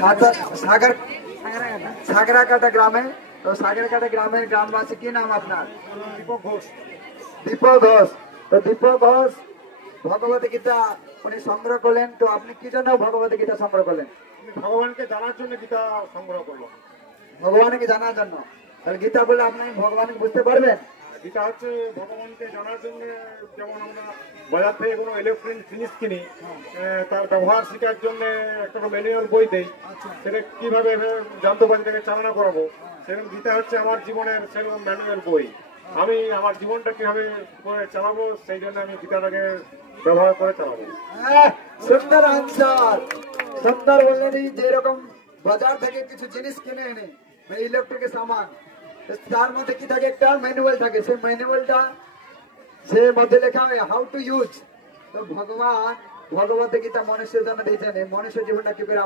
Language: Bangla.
সাগর সাগরাকাটা গ্রামে। তো সাগরাকাটা গ্রামের গ্রামবাসী, কি নাম আপনার? দীপক ঘোষ। দীপক ঘোষ। তো দীপক ঘোষ ভগবত গীতা উনি সংগ্রহ করলেন। তো আপনি কি জন্য ভগবত গীতা সংগ্রহ করলেন? ভগবানকে জানার জন্য গীতা সংগ্রহ করলাম। ভগবানকে জানার জন্য। তাহলে গীতা বলে আপনি ভগবানকে বুঝতে পারবেন? গীতা হচ্ছে ভগবানকে জানার জন্য। যেমন আমরা বাজার থেকে কোনো ইলেকট্রনিক জিনিস কিনি, তার ব্যবহার শেখার জন্য একটা ম্যানুয়াল বই দেই, সেটা কিভাবে যন্ত্রপাতিটাকে চালনা করাবো, সেরকম গীতা হচ্ছে আমার জীবনের সেরকম ম্যানুয়াল বই। আমি আমার জীবনটা কিভাবে করে চালাবো, সেই জন্য আমি গীতাটাকে ব্যবহার করে চালাবো। সুন্দর আনসার। সুন্দর বললেন, যেরকম বাজার থেকে কিছু জিনিস কিনে এনে ইলেকট্রিক সামান, তার মধ্যে কি থাকে, একটা ম্যানুয়াল থাকে। সেই ম্যানুয়ালটা সে মধ্যে লেখা হয় হাউ টু ইউজ। তো ভগবান ভগবত গীতা মনুষ্যের জন্য দিয়েছেন, মনুষ্য জীবনটা কি করে